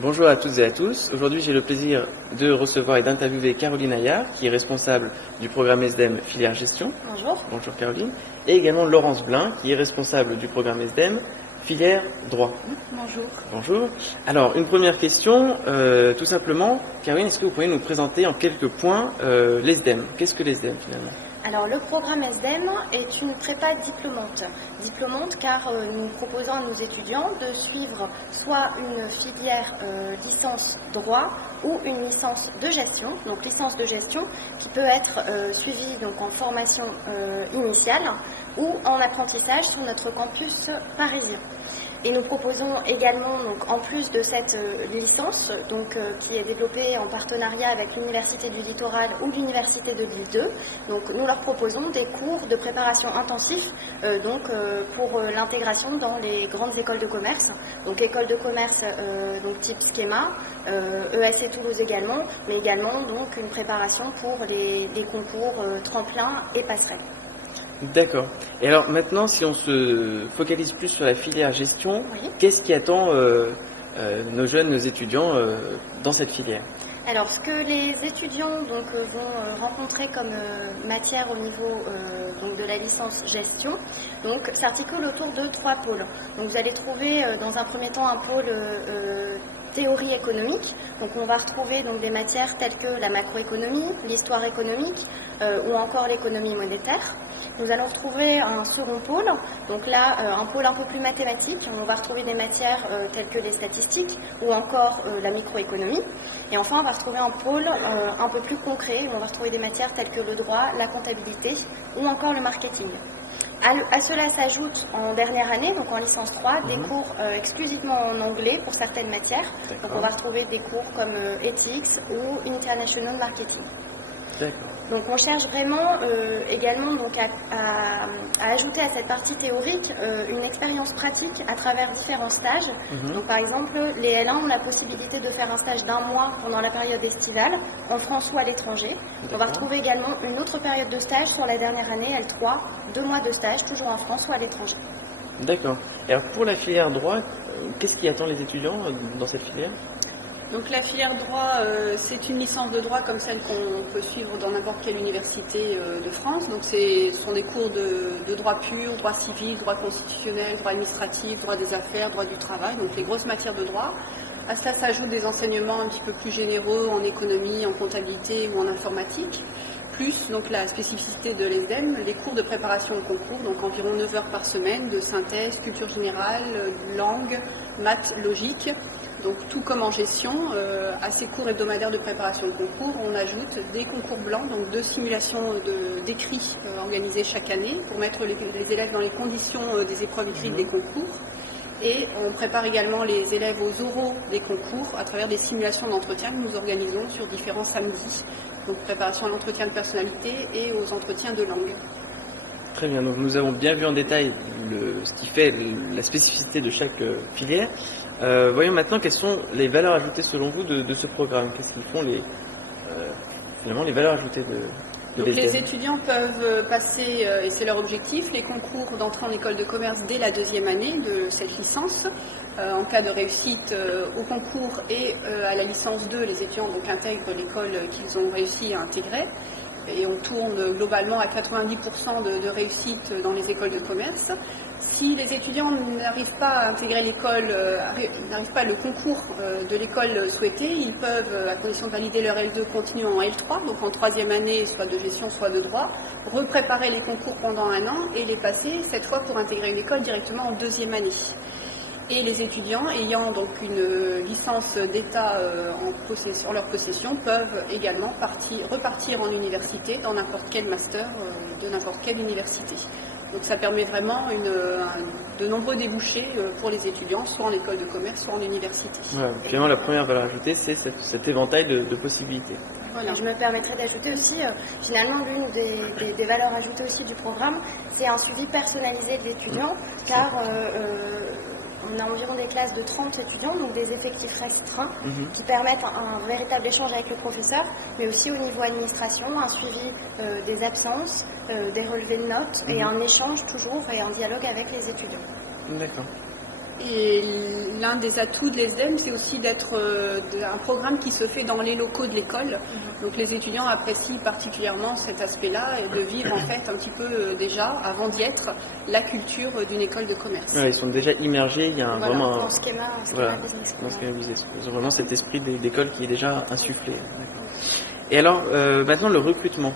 Bonjour à toutes et à tous. Aujourd'hui, j'ai le plaisir de recevoir et d'interviewer Caroline Ayard, qui est responsable du programme SDEM Filière Gestion. Bonjour. Bonjour Caroline. Et également Laurence Blin, qui est responsable du programme SDEM Filière Droit. Bonjour. Bonjour. Alors, une première question, tout simplement. Caroline, est-ce que vous pourriez nous présenter en quelques points l'SDEM? Qu'est-ce que l'SDEM finalement? Alors le programme SDEM est une prépa diplômante. Diplômante car nous proposons à nos étudiants de suivre soit une filière licence droit ou une licence de gestion, donc licence de gestion qui peut être suivie donc en formation initiale ou en apprentissage sur notre campus parisien. Et nous proposons également, donc, en plus de cette licence qui est développée en partenariat avec l'Université du Littoral ou l'Université de Lille 2, donc, nous leur proposons des cours de préparation intensifs pour l'intégration dans les grandes écoles de commerce, donc écoles de commerce type Schema, ESC Toulouse également, mais également donc, une préparation pour les concours tremplin et passerelles. D'accord. Et alors maintenant, si on se focalise plus sur la filière gestion, oui. Qu'est-ce qui attend nos jeunes étudiants dans cette filière? Alors, ce que les étudiants vont rencontrer comme matière au niveau de la licence gestion, s'articule autour de 3 pôles. Donc, vous allez trouver dans un premier temps un pôle théorie économique. Donc, on va retrouver des matières telles que la macroéconomie, l'histoire économique ou encore l'économie monétaire. Nous allons retrouver un second pôle, donc là un pôle un peu plus mathématique. On va retrouver des matières telles que les statistiques ou encore la microéconomie. Et enfin, on va retrouver un pôle un peu plus concret. On va retrouver des matières telles que le droit, la comptabilité ou encore le marketing. À cela s'ajoute en dernière année, donc en licence 3, des cours exclusivement en anglais pour certaines matières. Donc on va retrouver des cours comme Ethics ou International Marketing. Donc on cherche vraiment également à ajouter à cette partie théorique une expérience pratique à travers différents stages. Donc par exemple, les L1 ont la possibilité de faire un stage d'1 mois pendant la période estivale, en France ou à l'étranger. On va retrouver également une autre période de stage sur la dernière année, L3, 2 mois de stage, toujours en France ou à l'étranger. D'accord. Et alors pour la filière droit, qu'est-ce qui attend les étudiants dans cette filière? Donc la filière droit, c'est une licence de droit comme celle qu'on peut suivre dans n'importe quelle université de France. Donc ce sont des cours de droit pur, droit civil, droit constitutionnel, droit administratif, droit des affaires, droit du travail, donc les grosses matières de droit. À cela s'ajoutent des enseignements un petit peu plus généraux en économie, en comptabilité ou en informatique. Plus donc la spécificité de l'ESDEM, les cours de préparation au concours, donc environ 9 heures par semaine de synthèse, culture générale, langue, maths, logique. Donc tout comme en gestion, à ces cours hebdomadaires de préparation de concours, on ajoute des concours blancs, donc 2 simulations d'écrits organisées chaque année pour mettre les élèves dans les conditions des épreuves écrites des concours. Et on prépare également les élèves aux oraux des concours à travers des simulations d'entretien que nous organisons sur différents samedis. Donc préparation à l'entretien de personnalité et aux entretiens de langue. Très bien, donc nous avons bien vu en détail ce qui fait la spécificité de chaque filière. Voyons maintenant quelles sont les valeurs ajoutées selon vous de ce programme. Qu'est-ce qu'ils font finalement les valeurs ajoutées de donc les étudiants peuvent passer, et c'est leur objectif, les concours d'entrée en école de commerce dès la 2e année de cette licence. En cas de réussite au concours et à la licence 2, les étudiants intègrent l'école qu'ils ont réussi à intégrer. Et on tourne globalement à 90% de réussite dans les écoles de commerce. Si les étudiants n'arrivent pas à intégrer l'école, n'arrivent pas le concours de l'école souhaitée, ils peuvent, à condition de valider leur L2, continuer en L3, donc en 3e année, soit de gestion, soit de droit, repréparer les concours pendant 1 an et les passer, cette fois pour intégrer l'école directement en 2e année. Et les étudiants ayant donc une licence d'État en leur possession peuvent également repartir en université dans n'importe quel master de n'importe quelle université. Donc ça permet vraiment de nombreux débouchés pour les étudiants, soit en école de commerce, soit en université. Voilà, finalement, la première valeur ajoutée, c'est cet éventail de possibilités. Voilà. Je me permettrai d'ajouter aussi, finalement, l'une des valeurs ajoutées aussi du programme, c'est un suivi personnalisé de l'étudiant, car on a environ des classes de 30 étudiants, donc des effectifs restreints, qui permettent un véritable échange avec le professeur, mais aussi au niveau administration, un suivi des absences, des relevés de notes, et un échange toujours et un dialogue avec les étudiants. D'accord. Et l'un des atouts de l'ESDEM, c'est aussi d'être un programme qui se fait dans les locaux de l'école. Donc les étudiants apprécient particulièrement cet aspect-là et de vivre en fait un petit peu déjà, avant d'y être, la culture d'une école de commerce. Ouais, ils sont déjà immergés, il y a vraiment Dans ce schéma business. dans ce schéma business. Ils ont vraiment cet esprit d'école qui est déjà insufflé. D'accord. Et alors, maintenant le recrutement.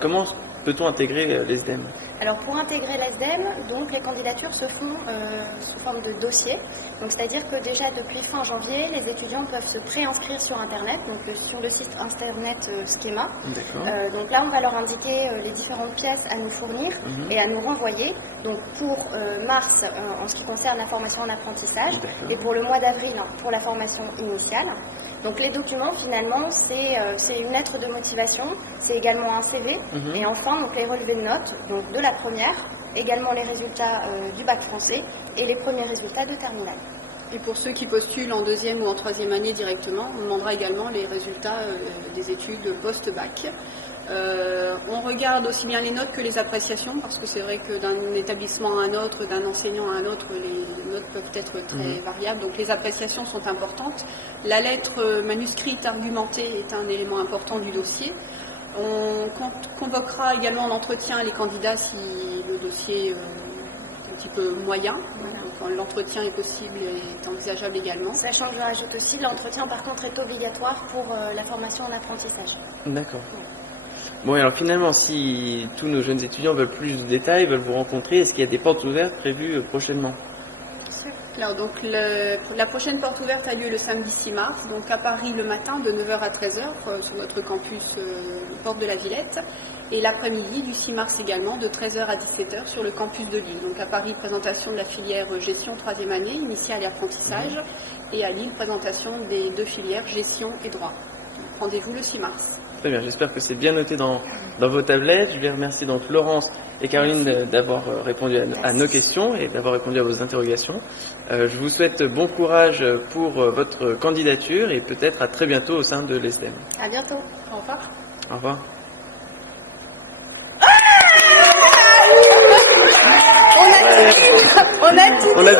Comment peut-on intégrer l'ESDEM? Alors pour intégrer l'ESDEM, donc les candidatures se font sous forme de dossier. Donc c'est-à-dire que déjà depuis fin janvier, les étudiants peuvent se préinscrire sur Internet, donc sur le site Internet Schema. Donc là, on va leur indiquer les différentes pièces à nous fournir et à nous renvoyer. Donc pour mars, en ce qui concerne la formation en apprentissage, et pour le mois d'avril, pour la formation initiale. Donc les documents, finalement, c'est une lettre de motivation, c'est également un CV, et enfin donc les relevés de notes, donc de la première, également les résultats du bac français et les premiers résultats de terminale. Et pour ceux qui postulent en deuxième ou en troisième année directement, on demandera également les résultats des études post-bac. On regarde aussi bien les notes que les appréciations, parce que c'est vrai que d'un établissement à un autre, d'un enseignant à un autre, les notes peuvent être très variables, donc les appréciations sont importantes. La lettre manuscrite argumentée est un élément important du dossier. On convoquera également en entretien les candidats si le dossier est un petit peu moyen. Donc, l'entretien est possible et est envisageable également. Sachant que je rajoute aussi, l'entretien par contre est obligatoire pour la formation en apprentissage. D'accord. Bon, et alors finalement, si tous nos jeunes étudiants veulent plus de détails, veulent vous rencontrer, est-ce qu'il y a des portes ouvertes prévues prochainement? Alors, donc, la prochaine porte ouverte a lieu le samedi 6 mars, donc à Paris le matin de 9h à 13h sur notre campus porte de la Villette, et l'après-midi du 6 mars également de 13h à 17h sur le campus de Lille. Donc à Paris, présentation de la filière gestion 3e année, initiale et apprentissage, et à Lille, présentation des 2 filières gestion et droit. Donc, rendez-vous le 6 mars. Très bien, j'espère que c'est bien noté dans vos tablettes. Je vais remercier donc Laurence et Caroline d'avoir répondu à nos questions et d'avoir répondu à vos interrogations. Je vous souhaite bon courage pour votre candidature et peut-être à très bientôt au sein de l'ESDEM. À bientôt. Au revoir. Au revoir.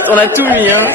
On a tout mis, hein.